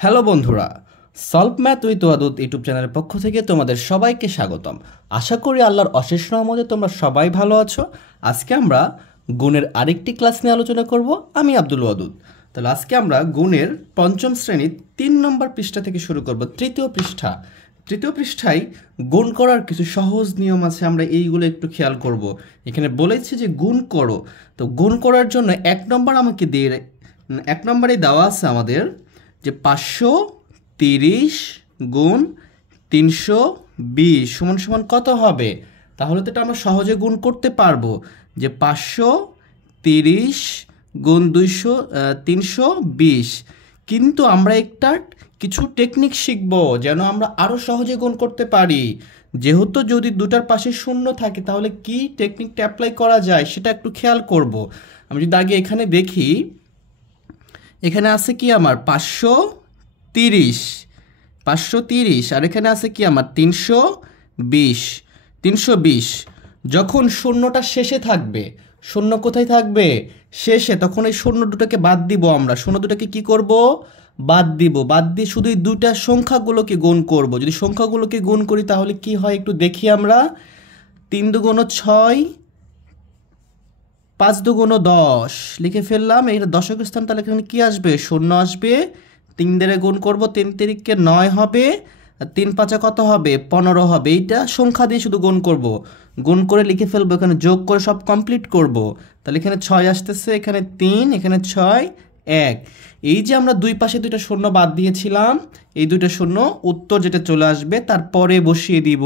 Hello বন্ধুরা, solve math with Wadud YouTube চ্যানেলের পক্ষ থেকে তোমাদের সবাইকে স্বাগতম। আশা করি আল্লাহর অশেষ রহমতে তোমরা সবাই ভালো আছো। আজকে আমরা গুণের আরেকটি ক্লাস নিয়ে আলোচনা করব। আমি আব্দুল ওয়াদুদ। তাহলে আজকে আমরা গুণের পঞ্চম শ্রেণীর 3 নম্বর পৃষ্ঠা থেকে শুরু করব। তৃতীয় পৃষ্ঠায় গুণ করার কিছু সহজ নিয়ম আছে, আমরা এইগুলো একটু খেয়াল করব। এখানে বলেছে যে গুণ করো, তো গুণ করার জন্য 1 নম্বরে দেওয়া আছে আমাদের যে 530 গুণ 320 সমান সমান কত হবে। তাহলে তো এটা আমরা সহজে গুণ করতে পারবো যে 530 গুণ 320। কিন্তু আমরা একটা কিছু টেকনিক শিখব যেন আমরা আরও সহজে গুণ করতে পারি। যেহেতু যদি দুটার পাশে শূন্য থাকে তাহলে কি টেকনিকটা অ্যাপ্লাই করা যায় সেটা একটু খেয়াল করব। আমি যদি আগে এখানে দেখি, এখানে আছে কি আমার 530 আর এখানে আছে কি আমার 320। যখন শূন্যটা শেষে থাকবে, শূন্য কোথায় থাকবে? শেষে। তখন এই শূন্য দুটোকে বাদ দিব। আমরা শূন্য দুটোকে কি করব? বাদ দিব। বাদ দিয়ে শুধু এই দুইটা সংখ্যাগুলোকে গুণ করব। যদি সংখ্যাগুলোকে গুণ করি তাহলে কি হয় একটু দেখি আমরা। 3 দুগুণ 6, 5 দুগুণ 10 লিখে ফেললাম। এই দশকের স্থান, তাহলে এখানে কি আসবে? শূন্য আসবে। 3 দিয়ে গুণ করব, 3 তিরিকে 9 হবে, আর 3 পাঁচা কত হবে? 15 হবে। এইটা সংখ্যা দিয়ে শুধু গুণ করব, গুণ করে লিখে ফেলবো। এখানে যোগ করে সব কমপ্লিট করব। তাহলে এখানে 6 আসতেছে, এখানে 3, এখানে 6, 1। এই যে আমরা দুই পাশে দুইটা শূন্য বাদ দিয়েছিলাম, এই দুইটা শূন্য উত্তর যেটা চলে আসবে তারপরে বসিয়ে দিব,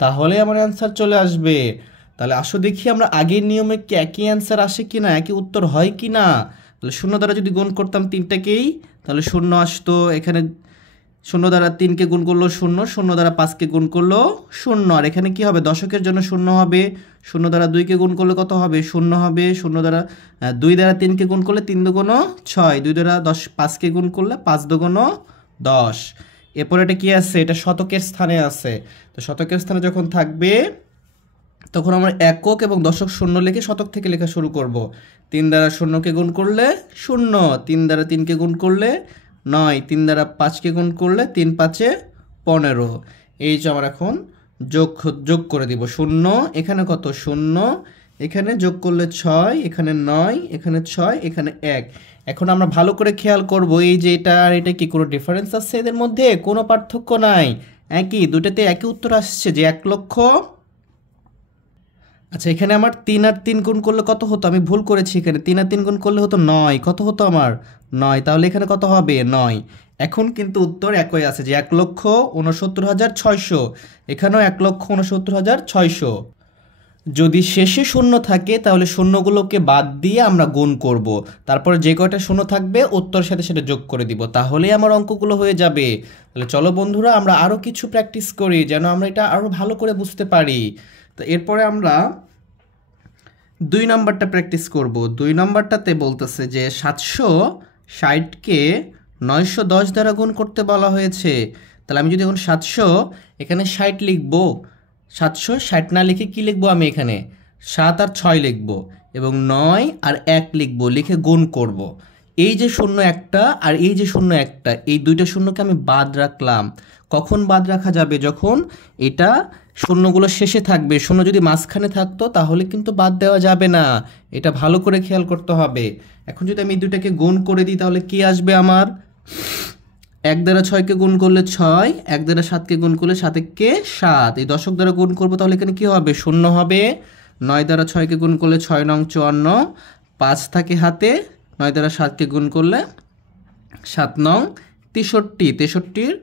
তাহলে আমার অ্যান্সার চলে আসবে। তাহলে আসো দেখি আমরা আগের নিয়মে কি একই অ্যান্সার আসে কি না, একই উত্তর হয় কি না। তাহলে শূন্য দ্বারা যদি গুণ করতাম তিনটাকেই, তাহলে শূন্য আসতো। এখানে শূন্য দ্বারা 3কে গুণ করলো শূন্য, শূন্য দ্বারা 5কে গুণ করলো শূন্য। আর এখানে কি হবে? দশকের জন্য শূন্য হবে। শূন্য দ্বারা 2কে গুণ করলে কত হবে? শূন্য হবে। শূন্য দ্বারা 2 দ্বারা 3কে গুণ করলে 3 দুগুণ 6, 2 দ্বারা 5কে গুণ করলে 5 দুগুণ 10। এরপর এটা কি আছে? এটা শতকের স্থানে আছে। তো শতকের স্থানে যখন থাকবে তখন আমরা একক এবং দশক শূন্য লিখে শতক থেকে লেখা শুরু করব। 3 দ্বারা শূন্যকে গুণ করলে শূন্য, 3 দ্বারা 3কে গুণ করলে 9, 3 দ্বারা 5কে গুণ করলে 3 পাঁচে 15। এই যে আমার এখন যোগ করে দিব। শূন্য এখানে কত? শূন্য, এখানে যোগ করলে 6, এখানে 9, এখানে 6, এখানে 1। এখন আমরা ভালো করে খেয়াল করব, এই যে এটা আর এটা কি কোনো ডিফারেন্স আছে এদের মধ্যে? কোনো পার্থক্য নাই, একই। দুটাতে একই উত্তর আসছে যে 1 লক্ষ। আচ্ছা, এখানে আমার 3 আর 3 গুণ করলে কত হতো? আমি ভুল করেছি, এখানে 3 আর 3 গুণ করলে হতো 9। কত হতো আমার? 9। তাহলে এখানে কত হবে? 9। এখন কিন্তু উত্তর একই আছে যে 1,69,600। এখানেও 1,69,600। যদি শেষে শূন্য থাকে তাহলে শূন্যগুলোকে বাদ দিয়ে আমরা গুণ করব। তারপরে যে কয়টা শূন্য থাকবে উত্তরের সাথে সেটা যোগ করে দিব, তাহলেই আমার অঙ্কগুলো হয়ে যাবে। তাহলে চলো বন্ধুরা আমরা আরও কিছু প্র্যাকটিস করি যেন আমরা এটা আরও ভালো করে বুঝতে পারি। তো এরপরে আমরা 2 নম্বরটা প্র্যাকটিস করব। 2 নম্বরটাতে বলতেছে যে 760কে 910 দ্বারা গুণ করতে বলা হয়েছে। তাহলে আমি যদি এখন 700 এখানে 60 লিখব, 760 না লিখে কি লিখবো? আমি এখানে 7 আর 6 লিখব এবং 9 আর 1 লিখব, লিখে গুণ করব। এই যে শূন্য একটা আর এই যে শূন্য একটা, এই দুইটা শূন্যকে আমি বাদ রাখলাম। কখন বাদ রাখা যাবে? যখন এটা শূন্যগুলো শেষে থাকবে। শূন্য যদি মাঝখানে থাকতো তাহলে কিন্তু বাদ দেওয়া যাবে না, এটা ভালো করে খেয়াল করতে হবে। এখন যদি আমি এই দুটাকে গুণ করে দিই তাহলে কি আসবে আমার? 1 দ্বারা 6কে গুণ করলে 6, 1 দ্বারা 7কে গুণ করলে 7কে 7। এই দশক দ্বারা গুণ করবো, তাহলে এখানে কি হবে? শূন্য হবে। 9 দ্বারা 6কে গুণ করলে 6 নং 54, 5 থাকে হাতে। 9 দ্বারা 7কে গুণ করলে 7 নং 63।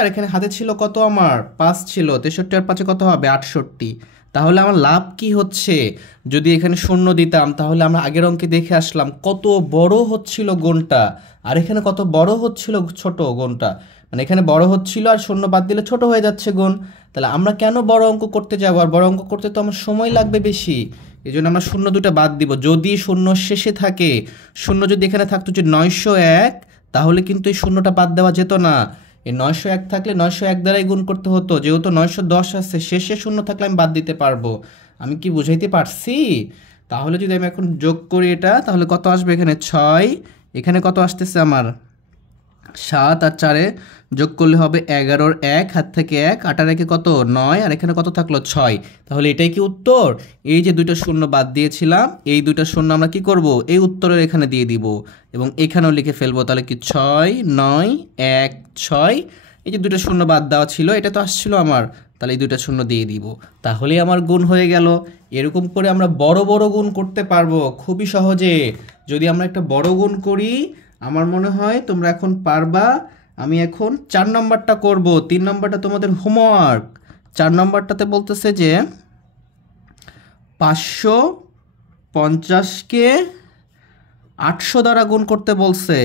আর এখানে হাতে ছিল কত? আমার 5 ছিল। 63 আর 5 কত হবে? 68। তাহলে আমার লাভ কি হচ্ছে? যদি এখানে শূন্য দিতাম তাহলে আমরা আগের অঙ্কে দেখে আসলাম কত বড় হচ্ছিল গুণটা, আর এখানে কত বড় হচ্ছিল ছোট গুণটা। মানে এখানে বড় হচ্ছিল আর শূন্য বাদ দিলে ছোট হয়ে যাচ্ছে গুণ। তাহলে আমরা কেন বড় অঙ্ক করতে যাব? আর বড় অঙ্ক করতে তো আমার সময় লাগবে বেশি, এই জন্য আমরা শূন্য দুটো বাদ দিব। যদি শূন্য শেষে থাকে, শূন্য যদি এখানে থাকতো যে 901, তাহলে কিন্তু এই শূন্যটা বাদ দেওয়া যেত না। এই 901 থাকলে 901 দ্বারাই গুণ করতে হতো। যেহেতু 910 আছে, শেষে শূন্য থাকলে আমি বাদ দিতে পারবো। আমি কি বুঝাইতে পারছি? তাহলে যদি আমি এখন যোগ করি এটা, তাহলে কত আসবে? এখানে 6, এখানে কত আসতেছে আমার? 7 আর 4 যোগ করলে হবে 11-র 1, হাত থেকে 1, 8 আর 1 কত 9, আর এখানে কত থাকলো 6। তাহলে এটাই কি উত্তর? এই যে দুইটা শূন্য বাদ দিয়েছিলাম, এই দুইটা শূন্য আমরা কি করব, এই উত্তরের এখানে দিয়ে দিব এবং এখানেও লিখে ফেলবো। তাহলে কি 6 9 1 6, এই যে দুইটা শূন্য বাদ দেওয়া ছিল এটা তো আসছিল আমার, তাহলে এই দুইটা শূন্য দিয়ে দিব, তাহলেই আমার গুণ হয়ে গেল। এরকম করে আমরা বড় বড় গুণ করতে পারবো খুবই সহজে। যদি আমরা একটা বড় গুণ করি, আমার মনে হয় তোমরা এখন পারবা। আমি এখন 4 নম্বরটা করব, 3 নম্বরটা তোমাদের হোমওয়ার্ক। 4 নম্বরটাতে বলতেছে যে 550-কে 800 দ্বারা গুণ করতে বলছে।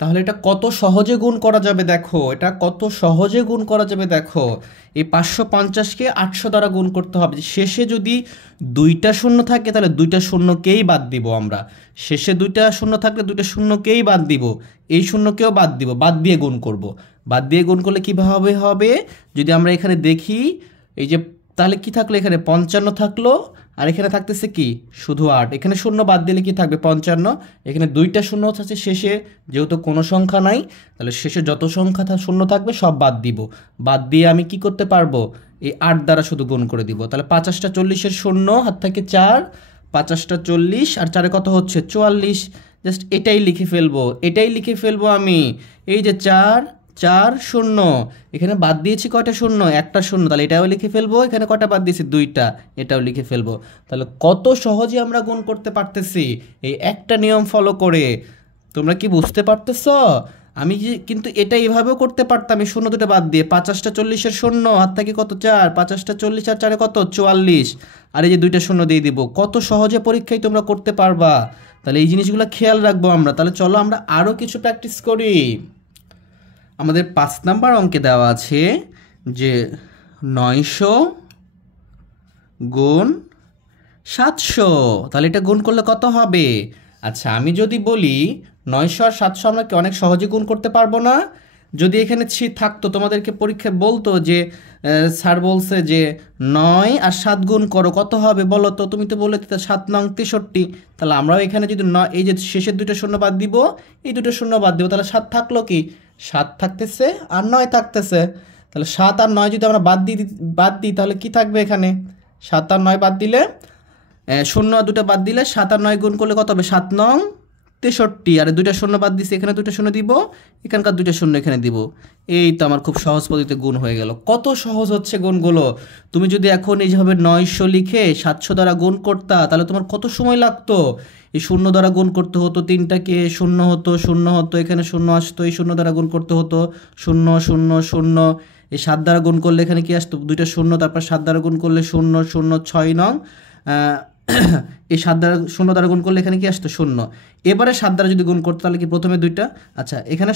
তাহলে এটা কত সহজে গুণ করা যাবে দেখো, এটা কত সহজে গুণ করা যাবে দেখো। এই 550-কে 800 দ্বারা গুণ করতে হবে। শেষে যদি দুইটা শূন্য থাকে তাহলে দুইটা শূন্যকেই বাদ দিব আমরা। শেষে দুইটা শূন্য থাকলে দুইটা শূন্যকেই বাদ দিব, এই শূন্যকেও বাদ দিব, বাদ দিয়ে গুণ করব। বাদ দিয়ে গুণ করলে কীভাবে হবে, যদি আমরা এখানে দেখি, এই যে তাহলে কি থাকলো, এখানে 55 থাকলো, আর এখানে থাকতেছে কি শুধু 8। এখানে শূন্য বাদ দিলে কি থাকবে 55, এখানে দুইটা শূন্য আছে শেষে, যেহেতু কোনো সংখ্যা নাই তাহলে শেষে যত সংখ্যা শূন্য থাকবে সব বাদ দিব। বাদ দিয়ে আমি কি করতে পারবো, এই 8 দ্বারা শুধু গুণ করে দিব। তাহলে 50টা 40-এর শূন্য, হাত থেকে 4, 50টা 40 আর 4 কত হচ্ছে 44। জাস্ট এটাই লিখে ফেলবো, এটাই লিখে ফেলবো আমি। এই যে 4 4 0, এখানে বাদ দিয়েছি কয়টা শূন্য, একটা শূন্য, তাহলে এটাও লিখে ফেলবো। এখানে কয়টা বাদ দিয়েছি, দুইটা, এটাও লিখে ফেলবো। তাহলে কত সহজে আমরা গুণ করতে পারতেছি এই একটা নিয়ম ফলো করে। তোমরা কি বুঝতে পারতেছ? আমি কিন্তু এটা এইভাবেও করতে পারতাম, এই শূন্য দুটো বাদ দিয়ে। 50টা 40-এর শূন্য, হাত থেকে কত 4, 50টা 40 আর 4 কত 44, আর এই যে দুইটা শূন্য দিয়ে দিব। কত সহজে পরীক্ষায় তোমরা করতে পারবা। তাহলে এই জিনিসগুলো খেয়াল রাখবো আমরা। তাহলে চলো আমরা আরও কিছু প্র্যাকটিস করি। আমাদের 5 নাম্বার অঙ্কে দেওয়া আছে যে 900 গুণ 700, তাহলে এটা গুণ করলে কত হবে? আচ্ছা, আমি যদি বলি 900 আর 700 আমরা কি অনেক সহজে গুণ করতে পারবো না? যদি এখানে থাকতো, তোমাদেরকে পরীক্ষায় বলতো যে স্যার বলছে যে 9 আর 7 গুণ করো, কত হবে বলো তো? তুমি তো বলে দিতে 7 নং 63। তাহলে আমরাও এখানে যদি এই যে শেষের দুটো শূন্য বাদ দিব, এই দুটো শূন্য বাদ দিব, তাহলে 7 থাকলো কি, 7 থাকতেছে আর 9 থাকতেছে। তাহলে 7 আর 9 যদি আমরা বাদ দিই তাহলে কি থাকবে এখানে? 7 আর 9 বাদ দিলে, শূন্য আর দুটো বাদ দিলে 7 আর 9 গুণ করলে কত হবে? 7 নং 63। আর দুইটা শূন্য বাদ দিছি, এখানে দুইটা শূন্য দিব, এখানকার দুইটা শূন্য এখানে দিব। এই তো আমার খুব সহজ পদ্ধতিতে গুণ হয়ে গেল। কত সহজ হচ্ছে গুণগুলো। তুমি যদি এখন এইভাবে 900 লিখে 700 দ্বারা গুণ করতা তাহলে তোমার কত সময় লাগতো। এই শূন্য দ্বারা গুণ করতে হতো, তিনটাকে শূন্য হতো, এখানে শূন্য আসতো, এই শূন্য দ্বারা গুণ করতে হতো, 0 0 0। এই 7 দ্বারা গুণ করলে এখানে কি আসতো, দুইটা শূন্য, তারপর 7 দ্বারা গুণ করলে 0 0 6 নং, এই 7 দ্বারা 0 দ্বারা গুণ করলে এখানে কি আসতো 0। এবারে 7 দ্বারা যদি গুণ করতো তাহলে কি প্রথমে দুইটা, আচ্ছা এখানে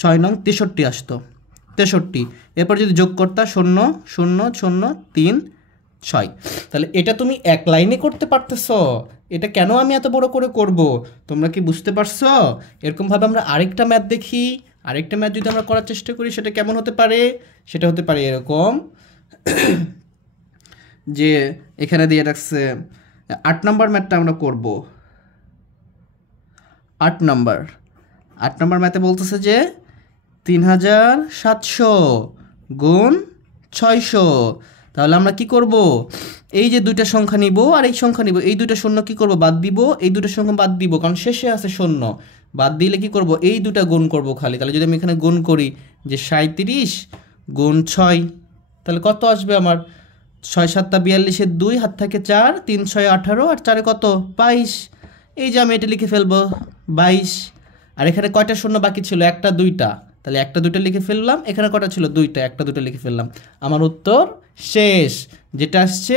6 নং 63 আসতো, 63। এরপর যদি যোগ করতা 0 0 0 3 6। তাহলে এটা তুমি এক লাইনে করতে পারতেছো। এটা কেন আমি এত বড় করে করব, তোমরা কি বুঝতে পারছো? এরকমভাবে আমরা আরেকটা ম্যাথ দেখি। আরেকটা ম্যাথ যদি আমরা করার চেষ্টা করি সেটা কেমন হতে পারে? সেটা হতে পারে এরকম যে এখানে দিয়ে রাখছে 8 নম্বর ম্যাথটা আমরা করব। 8 নম্বর ম্যাথে বলতেছে যে 3700 গুণ 600। তাহলে আমরা কি করব, এই যে দুইটা সংখ্যা নিব আর এই সংখ্যা নিব, এই দুইটা শূন্য কি করব, বাদ দিব, এই দুটো সংখ্যা বাদ দিব, কারণ শেষে আছে শূন্য। বাদ দিলে কি করব, এই দুটা গুণ করব খালি। তাহলে যদি আমি এখানে গুণ করি যে 37 গুণ 6, তাহলে কত আসবে আমার? 6 7 42 2, হাত থেকে 4, 3 6 18 আর 4 কত 22। এই যে আমি এটা লিখে ফেলবো 22। আর এখানে কয়টা শূন্য বাকি ছিল? একটা দুইটা, তাহলে একটা দুইটা লিখে ফেললাম। এখানে কয়টা ছিল? দুইটা, একটা দুটো লিখে ফেললাম। আমার উত্তর শেষ, যেটা আসছে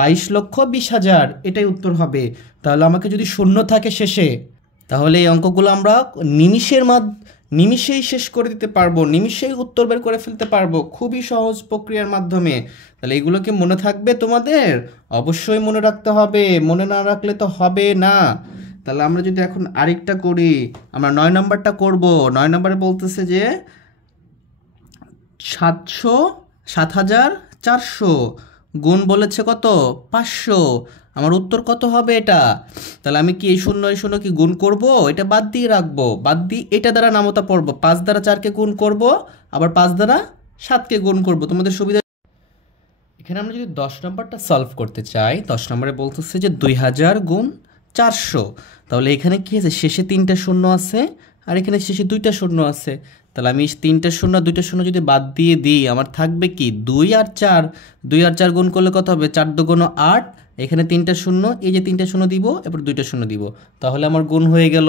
22,20,000, এটাই উত্তর হবে। তাহলে আমাকে যদি শূন্য থাকে শেষে, তাহলে এই অঙ্কগুলো আমরা নিমিষেই শেষ করে দিতে পারবো, নিমিষেই উত্তর বের করে ফেলতে পারবো, খুবই সহজ প্রক্রিয়ার মাধ্যমে। তাহলে এগুলো কি মনে থাকবে তোমাদের? অবশ্যই মনে রাখতে হবে, মনে না রাখলে তো হবে না। তাহলে আমরা যদি এখন আরেকটা করি, আমরা 9 নম্বরটা করব। 9 নম্বরে বলতেছে যে 7,400 গুণ বলেছে কত 500, আমার উত্তর কত হবে এটা? তাহলে আমি কি এই শূন্য কি গুণ করব? এটা বাদ দিয়ে রাখবো, বাদ দিয়ে এটা দ্বারা নামতা পড়বো, 5 দ্বারা 4কে গুণ করব, আবার 5 দ্বারা 7কে গুণ করব, তোমাদের সুবিধা। এখানে আমরা যদি 10 নম্বরটা সলভ করতে চাই, 10 নম্বরে বলতেছে যে 2000 গুণ 400। তাহলে এখানে কি আছে, শেষে 3টা শূন্য আছে আর এখানে শেষে 2টা শূন্য আছে। তাহলে আমি 3টা শূন্য 2টা শূন্য যদি বাদ দিয়ে দিই, আমার থাকবে কি 2 আর 4। 2 আর 4 গুণ করলে কত হবে? 4 দুগুণ 8, এখানে 3টা শূন্য, এই যে 3টা শূন্য দিব, এরপর 2টা শূন্য দিব, তাহলে আমার গুণ হয়ে গেল।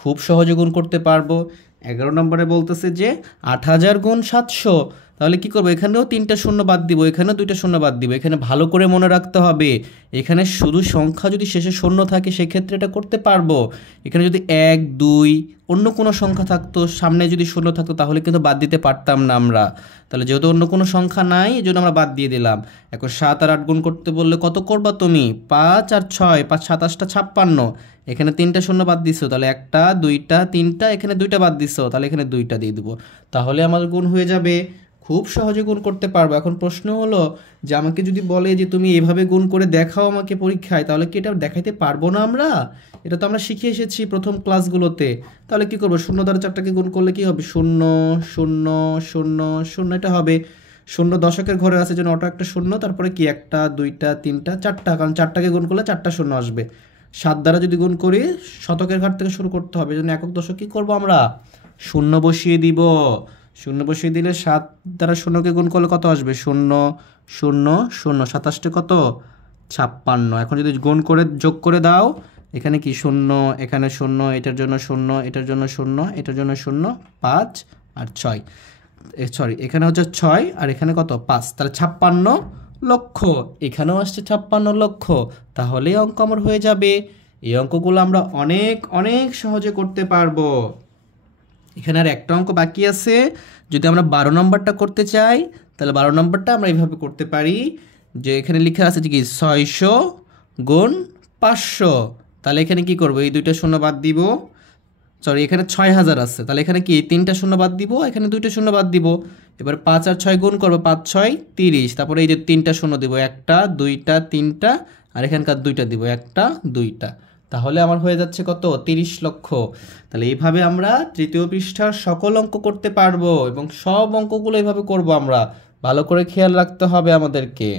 খুব সহজে গুণ করতে পারবো। 11 নম্বরে বলতেছে যে 8000 গুণ 700। তাহলে কি করবো, এখানেও 3টা শূন্য বাদ দিব, এখানেও 2টা শূন্য বাদ দিব। এখানে ভালো করে মনে রাখতে হবে, এখানে শুধু সংখ্যা যদি শেষে শূন্য থাকে সেক্ষেত্রে এটা করতে পারবো। এখানে যদি 1 2 অন্য কোনো সংখ্যা থাকতো, সামনে যদি শূন্য থাকতো, তাহলে কিন্তু বাদ দিতে পারতাম না আমরা। তাহলে যেহেতু অন্য কোনো সংখ্যা নাই, এই জন্য আমরা বাদ দিয়ে দিলাম। এখন 7 আর 8 গুণ করতে বললে কত করবা তুমি? 5 আর 6, 5 7 8 56। এখানে 3টা শূন্য বাদ দিছো, তাহলে 1টা 2টা 3টা, এখানে 2টা বাদ দিছো, তাহলে এখানে 2টা দিয়ে দেবো, তাহলে আমার গুণ হয়ে যাবে। খুব সহজে গুণ করতে পারবো। এখন প্রশ্ন হলো যে আমাকে যদি বলে যে তুমি এভাবে গুণ করে দেখাও আমাকে পরীক্ষায়, তাহলে কি এটা দেখাইতে পারবো না আমরা? এটা তো আমরা শিখে এসেছি প্রথম ক্লাসগুলোতে। তাহলে কি করবো, 0 দ্বারা 4টাকে গুণ করলে কি হবে? 0 0 0 0, এটা হবে। 0 দশকের ঘরে আছে যেন অটো একটা শূন্য, তারপরে কি 1টা 2টা 3টা 4টা, কারণ 4টাকে গুণ করলে 4টা শূন্য আসবে। 7 দ্বারা যদি গুণ করি, শতকের ঘর থেকে শুরু করতে হবে, এই জন্য একক দশক কি করবো আমরা? শূন্য বসিয়ে দিব। শূন্য বসিয়ে দিলে 7 দ্বারা 0কে গুণ করলে কত আসবে? 0 0 0, 27 কত? 56। এখন যদি গুণ করে যোগ করে দাও, এখানে কি 0, এখানে 0, এটার জন্য 0, এটার জন্য 0, এটার জন্য 0, 5 আর 6, সরি এখানে হচ্ছে 6 আর এখানে কত? 5, তাহলে 56 লক্ষ। এখানেও আসছে 56 লক্ষ। তাহলে অঙ্ক আমার হয়ে যাবে। এই অঙ্কগুলো আমরা অনেক অনেক সহজে করতে পারবো। এখানে আর একটা অঙ্ক বাকি আছে। যদি আমরা 12 নম্বরটা করতে চাই, তাহলে 12 নম্বরটা আমরা এইভাবে করতে পারি যে এখানে লেখা আছে যে কি 600 গুণ 500। তাহলে এখানে কি করবো, এই 2টা শূন্য বাদ দিব, সরি এখানে 6000 আছে, তাহলে এখানে কি 3টা শূন্য বাদ দিব, এখানে 2টা শূন্য বাদ দিব। এবার 5 আর 6 গুণ করবো, 5 6 30, তারপরে এই যে 3টা শূন্য দিব, 1টা 2টা 3টা, আর এখানকার 2টা দিব, 1টা 2টা। তাহলে আমার হয়ে যাচ্ছে কত? 30 লক্ষ। তাহলে এইভাবে আমরা তৃতীয় পৃষ্ঠার সকল অঙ্ক করতে পারবো এবং সব অঙ্কগুলো এইভাবে করব আমরা। ভালো করে খেয়াল রাখতে হবে আমাদেরকে।